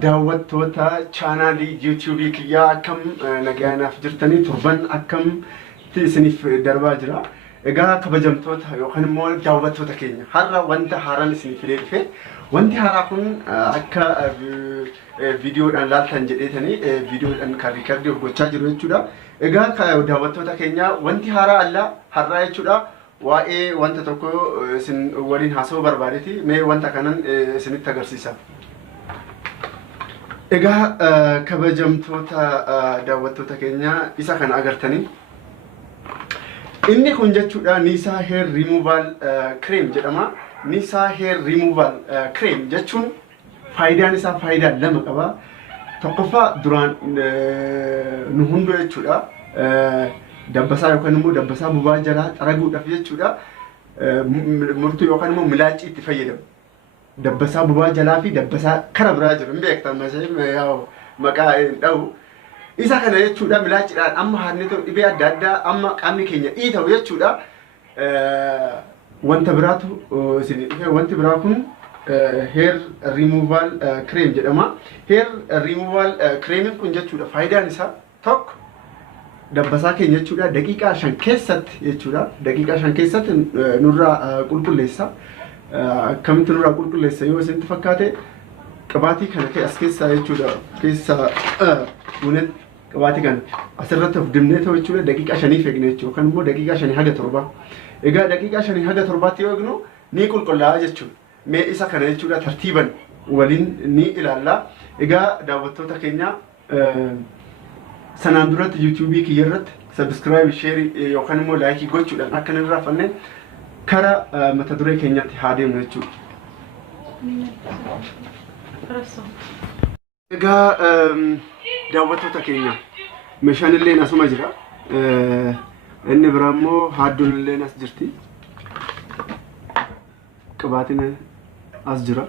daawwattoota chaanaalii YouTube kiyyaa akkam nagaanaaf jirtanii turban akkam isiniif darbaa jira. Egaa kabajamtoota yookaan immoo daawwattoota keenya har'a wanta haaraan isiniif dhufe wanti haaraa kun akka viidiyoodhaan laaltan jedheetanii viidiyoodhaan kan riikardii gochaa jiru jechuudha. Egaa daawwattoota keenya wanti haaraa alla har'aa jechuudha. Waa'ee wanta tokko isin waliin haasa'uu barbaadeeti mee wanta kanan isinitti agarsiisa. Egaa kabajamtoota daawwattoota keenya isa kana agartanii inni kun jechuudha Nisa Hair Removal Cream jedhama. Nisa Hair Removal Cream jechuun faayidaan isaa faayidaa lama qaba. Tokkoffaa duraan nu hunduu jechuudha dabbasaa yookaan immoo dabbasaa bobaa jalaa xaraguudhaaf jechuudha murtuu yookaan immoo milaacii itti fayyadamu. Dabbasaa bobaa jalaa fi dabbasaa kara biraa jiru hin beektan maqaa dha'u. Isa kana jechuudha milaacidhaan amma haarnee ta'u dhibee adda addaa amma qaamni keenya dhiita'u jechuudha. Wanta biraatu isin dhufe wanti biraa kun hair removal cream jedhama. Hair removal cream kun jechuudha faayidaan isaa tokko dabbasaa keenya jechuudha daqiiqaa 5 keessatti jechuudha daqiiqaa 5 keessatti nurraa qulqulleessa. Akkamitti nurraa qulqulleessa yoo isinitti fakkaate qabaatii kana as keessaa jechuudha keessa bunet qabaatii kana asirratti of dibnee ta'u jechuudha daqiiqaa 5 eegna jechuudha yookaan immoo daqiiqaa 5 haga 7. Egaa daqiiqaa 5 haga 7 yoo eegnu ni qulqullaa'a jechuudha. Mee isa kana jechuudha tartiiban waliin ni ilaalla. Egaa daawwattoota keenya sanaan duratti YouTube kiyya irratti subscribe share yookaan immoo like gochuudhaan akka hin raafanne kara mata duree keenyatti haa deemnu jechuudha. Egaa daawwattoota keenya meeshaan illee asuma jira. Inni biraa immoo haadduun illee as jirti. Qabaatiin as jira.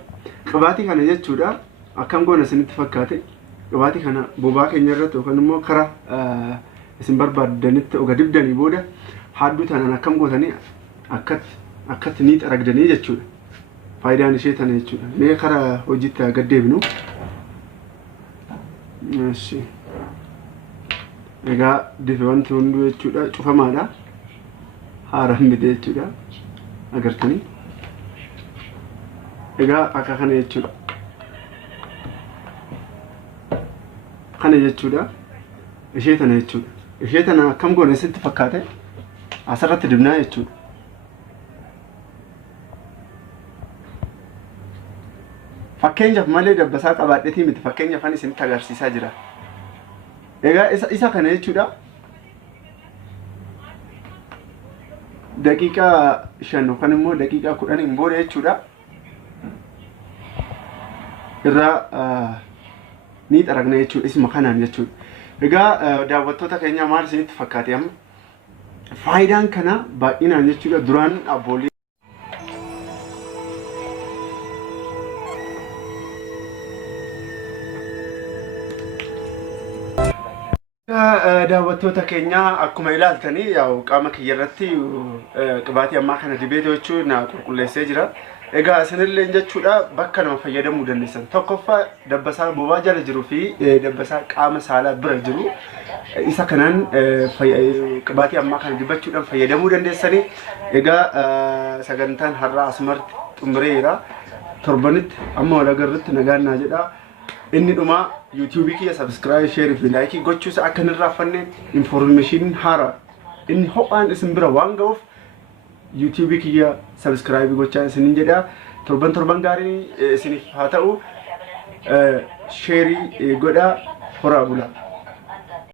Qabaatii kana jechuudha akkam goona isinitti fakkaate qabaatii kana bobaa keenya irratti yookaan immoo kara isin barbaadanitti oga dibdanii booda haadduu tanaan akkam gootanii akkatti ni xaragdanii jechuudha. Faayidaan ishee tana jechuudha. Mee kara hojiitti gad deebinu. Eshi. Egaa dife wanti hunduu jechuudha cufamaadha. Haaraan miti jechuudha. Agartanii. Egaa akka kana jechuudha. Kana jechuudha. Ishee tana jechuudha. Ishee tana akkam goone isinitti fakkaate asirratti dibnaa jechuudha. Fakkeenyaaf malee dabbasaa qabaadheetii miti fakkeenyaaf ani isinitti agarsiisaa jira. Egaa isa kana jechuudha. Daqiiqaa 5 yookaan immoo daqiiqaa 10 hin booda jechuudha. Irraa ni xaragna jechuudha isuma kanaan jechuudha. Egaa daawwattoota keenya maal isinitti fakkaate amma? Faayidaan kana baay'inaan jechuudha duraan abboolii daawwattoota keenya akkuma ilaaltanii yaa'u qaama kiyya irratti qabaatii ammaa kana dibee jechuun na qulqulleessee jira. Egaa isinillee jechuudha bakka nama fayyadamuu dandeessan. Tokkoffaa dabbasaa bobaa jala jiruu fi dabbasaa qaama saalaa bira jiru isa kanaan qabaatii ammaa kana dibachuudhaan fayyadamuu dandeessanii. Egaa sagantaan har'aa asumarratti xumureera. Torbanitti amma wal agarrutti nagaannaa jedha. Inni dhuma YouTube kiyya subscribe share fi like gochuusa akka hin raafanne information haaraa inni ho'aan isin bira waan ga'uuf YouTube kiyya subscribe gochaa isinin jedha. Torban gaarii isiniif haa ta'u. Share godhaa horaa bulaa.